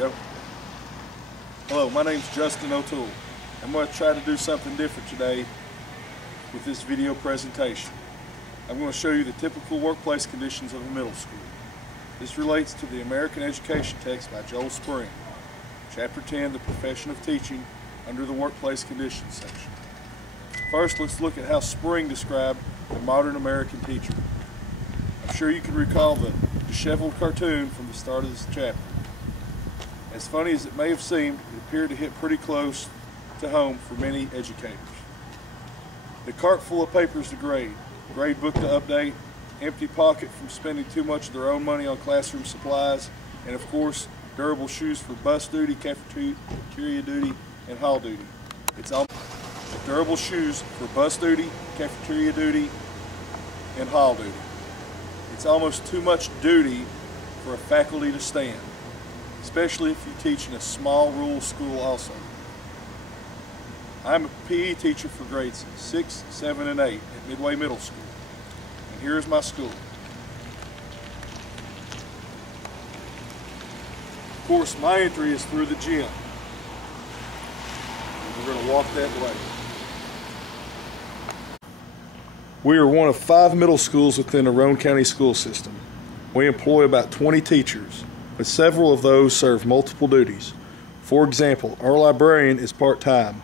Go. Hello, my name's Justin O'Toole. I'm going to try to do something different today with this video presentation. I'm going to show you the typical workplace conditions of a middle school. This relates to the American Education text by Joel Spring, Chapter 10, The Profession of Teaching, under the Workplace Conditions section. First, let's look at how Spring described a modern American teacher. I'm sure you can recall the disheveled cartoon from the start of this chapter. As funny as it may have seemed, it appeared to hit pretty close to home for many educators. The cart full of papers to grade, grade book to update, empty pocket from spending too much of their own money on classroom supplies, and of course, durable shoes for bus duty, cafeteria duty, and hall duty. It's all durable shoes for bus duty, cafeteria duty, and hall duty. It's almost too much duty for a faculty to stand, especially if you teach in a small rural school also. I'm a PE teacher for grades 6, 7, and 8 at Midway Middle School. And here's my school. Of course, my entry is through the gym. And we're going to walk that way. We are one of 5 middle schools within the Roane County school system. We employ about 20 teachers, but several of those serve multiple duties. For example, our librarian is part-time,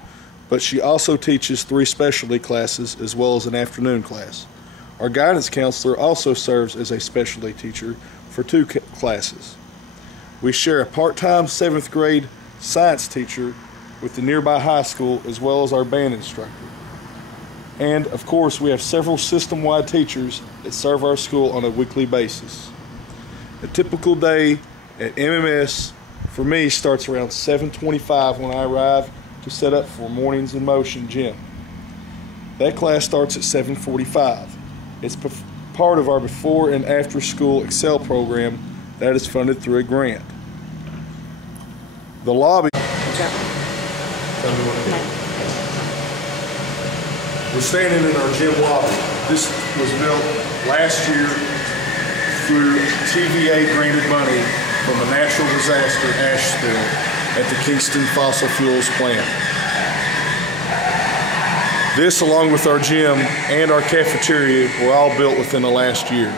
but she also teaches 3 specialty classes as well as an afternoon class. Our guidance counselor also serves as a specialty teacher for 2 classes. We share a part-time 7th grade science teacher with the nearby high school as well as our band instructor. And of course, we have several system-wide teachers that serve our school on a weekly basis. A typical day at MMS for me starts around 7:25 when I arrive to set up for Mornings in Motion gym. That class starts at 7:45. It's part of our before and after school Excel program that is funded through a grant. The lobby. We're standing in our gym lobby. This was built last year through TVA granted money from a natural disaster ash spill at the Kingston Fossil Fuels plant. This, along with our gym and our cafeteria, were all built within the last year.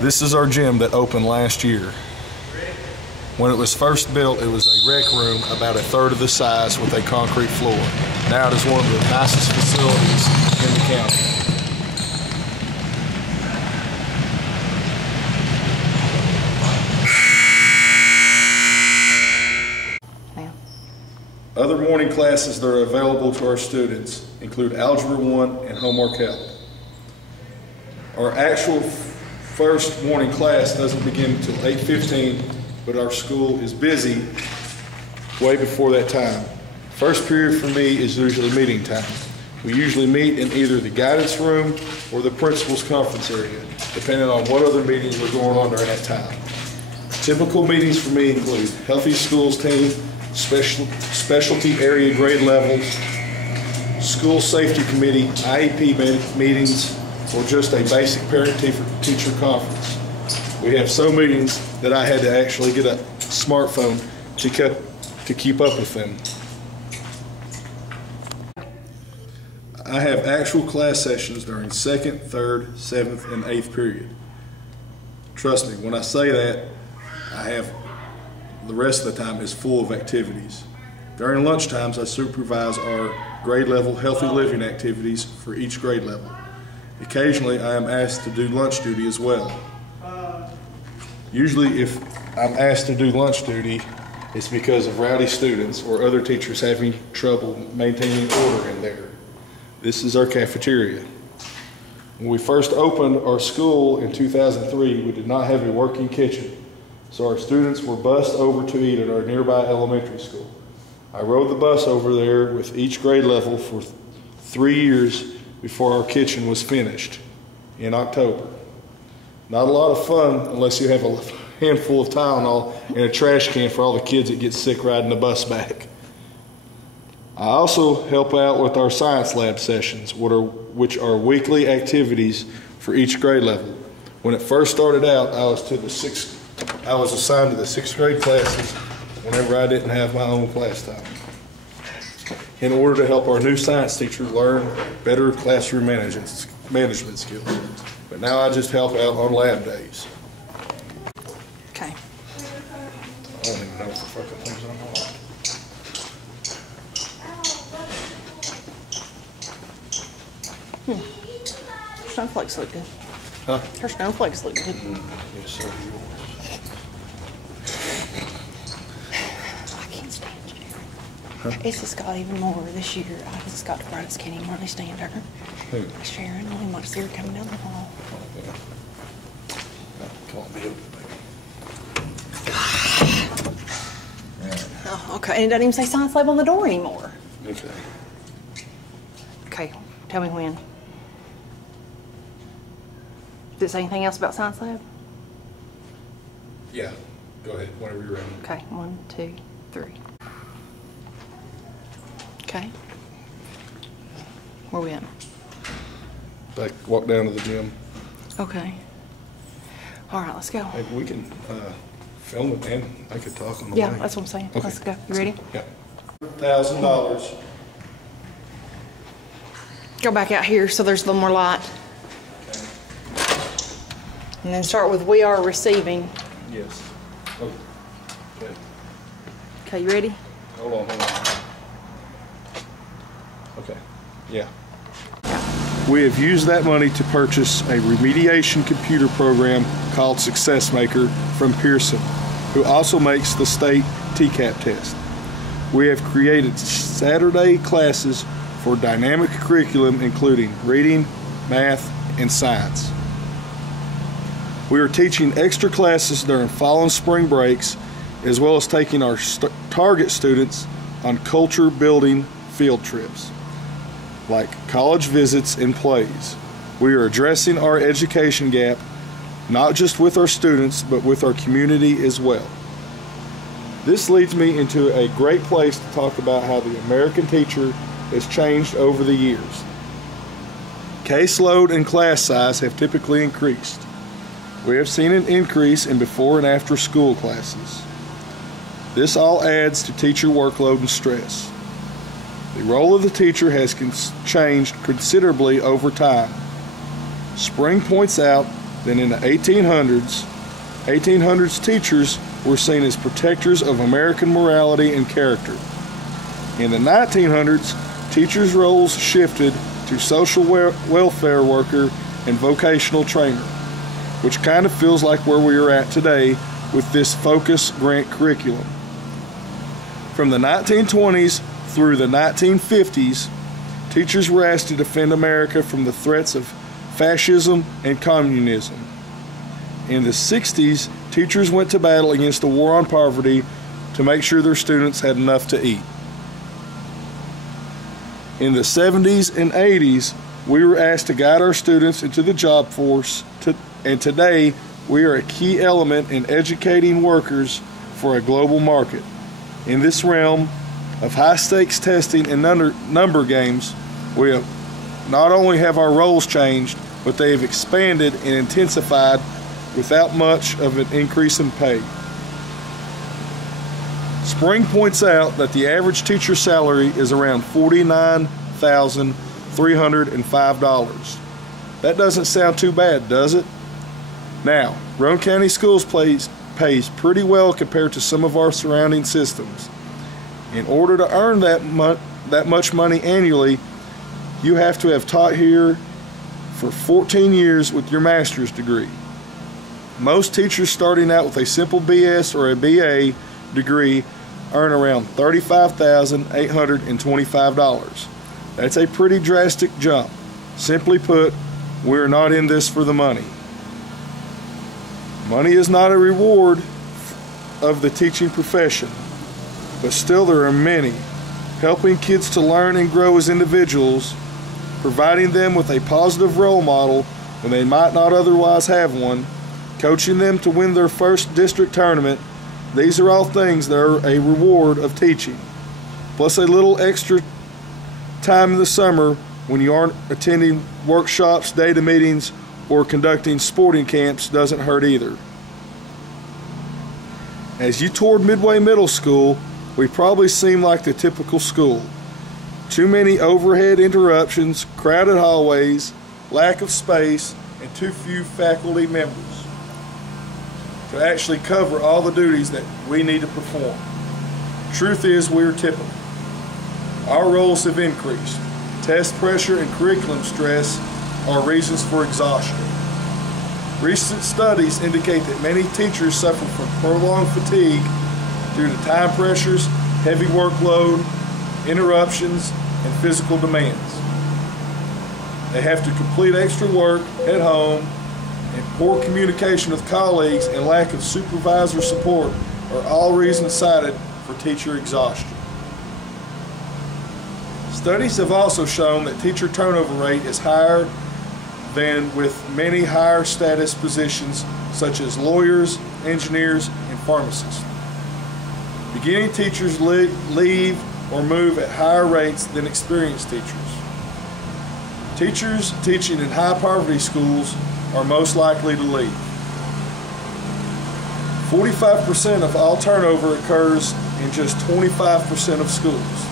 This is our gym that opened last year. When it was first built, it was a rec room about 1/3 of the size with a concrete floor. Now it is one of the nicest facilities in the county. Other morning classes that are available to our students include Algebra 1 and Homework Help. Our actual first morning class doesn't begin until 8:15, but our school is busy way before that time. First period for me is usually meeting time. We usually meet in either the guidance room or the principal's conference area, depending on what other meetings are going on during that time. Typical meetings for me include Healthy Schools Team, specialty area grade levels, school safety committee, IEP meetings, or just a basic parent-teacher conference. We have so meetings that I had to actually get a smartphone to keep up with them. I have actual class sessions during 2nd, 3rd, 7th, and 8th period. Trust me, when I say that, the rest of the time is full of activities. During lunchtimes, I supervise our grade level healthy living activities for each grade level. Occasionally, I am asked to do lunch duty as well. Usually, if I'm asked to do lunch duty, it's because of rowdy students or other teachers having trouble maintaining order in there. This is our cafeteria. When we first opened our school in 2003, we did not have a working kitchen, so our students were bused over to eat at our nearby elementary school. I rode the bus over there with each grade level for 3 years before our kitchen was finished in October. Not a lot of fun unless you have a handful of Tylenol and a trash can for all the kids that get sick riding the bus back. I also help out with our science lab sessions, which are weekly activities for each grade level. When it first started out, I was to the 6th I was assigned to the 6th grade classes whenever I didn't have my own class time, in order to help our new science teacher learn better classroom management skills. But now I just help out on lab days. Okay. I don't even know what the fucking things I'm on. Her snowflakes look good. Huh? Her snowflakes look good. Yes, so do yours. I can't stand you. Huh? It's just got even more this year. I just got to where I just can't even hardly stand her. Who? Sharon, I don't even want to see her coming down the hall. Yeah. Can't be open, baby. Oh, okay. And it doesn't even say science lab on the door anymore. Okay. Okay, tell me when. Did it say anything else about science lab? Yeah. Go ahead, whenever you're ready. Okay, 1, 2, 3. Okay. Where we at? Like, walk down to the gym. Okay. All right, let's go. Maybe we can film it and I could talk on the Yeah, way. that's what I'm saying. Okay. Let's go. You ready? Yeah. $1,000. Go back out here so there's a little more light. And then start with we are receiving. Yes. Oh. Okay. Okay, you ready? Hold on. Okay. Yeah. We have used that money to purchase a remediation computer program called Success Maker from Pearson, who also makes the state TCAP test. We have created Saturday classes for dynamic curriculum including reading, math, and science. We are teaching extra classes during fall and spring breaks, as well as taking our target students on culture building field trips, like college visits and plays. We are addressing our education gap, not just with our students, but with our community as well. This leads me into a great place to talk about how the American teacher has changed over the years. Caseload and class size have typically increased. We have seen an increase in before and after school classes. This all adds to teacher workload and stress. The role of the teacher has changed considerably over time. Spring points out that in the 1800s teachers were seen as protectors of American morality and character. In the 1900s, teachers' roles shifted to social welfare worker and vocational trainer, which kind of feels like where we are at today with this focus grant curriculum. From the 1920s through the 1950s, teachers were asked to defend America from the threats of fascism and communism. In the 60s, teachers went to battle against the war on poverty to make sure their students had enough to eat. In the 70s and 80s, we were asked to guide our students into the job force, and today we are a key element in educating workers for a global market. In this realm of high-stakes testing and number games, we have not only have our roles changed, but they have expanded and intensified without much of an increase in pay. Spring points out that the average teacher salary is around $49,305. That doesn't sound too bad, does it? Now, Roane County Schools pays pretty well compared to some of our surrounding systems. In order to earn that much money annually, you have to have taught here for 14 years with your master's degree. Most teachers starting out with a simple BS or a BA degree earn around $35,825. That's a pretty drastic jump. Simply put, we're not in this for the money. Money is not a reward of the teaching profession, but still there are many. Helping kids to learn and grow as individuals, providing them with a positive role model when they might not otherwise have one, coaching them to win their first district tournament, these are all things that are a reward of teaching. Plus a little extra time in the summer when you aren't attending workshops, data meetings, or conducting sporting camps doesn't hurt either. As you toured Midway Middle School, we probably seem like the typical school. Too many overhead interruptions, crowded hallways, lack of space, and too few faculty members to actually cover all the duties that we need to perform. Truth is, we're typical. Our roles have increased. Test pressure and curriculum stress are reasons for exhaustion. Recent studies indicate that many teachers suffer from prolonged fatigue due to time pressures, heavy workload, interruptions, and physical demands. They have to complete extra work at home, and poor communication with colleagues and lack of supervisor support are all reasons cited for teacher exhaustion. Studies have also shown that teacher turnover rate is higher than with many higher status positions such as lawyers, engineers, and pharmacists. Beginning teachers leave or move at higher rates than experienced teachers. Teachers teaching in high poverty schools are most likely to leave. 45% of all turnover occurs in just 25% of schools,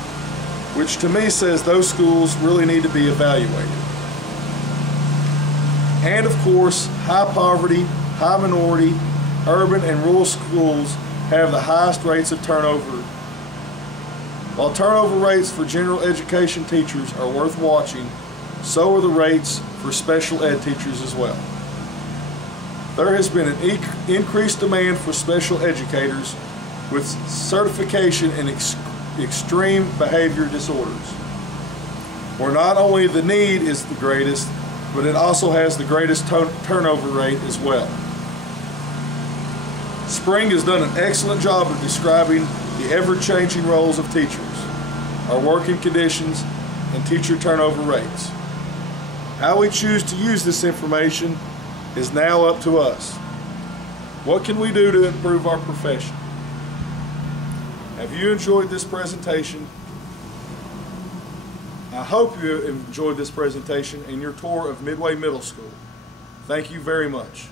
which to me says those schools really need to be evaluated. And of course, high poverty, high minority, urban and rural schools have the highest rates of turnover. While turnover rates for general education teachers are worth watching, so are the rates for special ed teachers as well. There has been an increased demand for special educators with certification in extreme behavior disorders, where not only the need is the greatest, but it also has the greatest turnover rate as well. Spring has done an excellent job of describing the ever-changing roles of teachers, our working conditions, and teacher turnover rates. How we choose to use this information is now up to us. What can we do to improve our profession? Have you enjoyed this presentation? I hope you enjoyed this presentation and your tour of Midway Middle School. Thank you very much.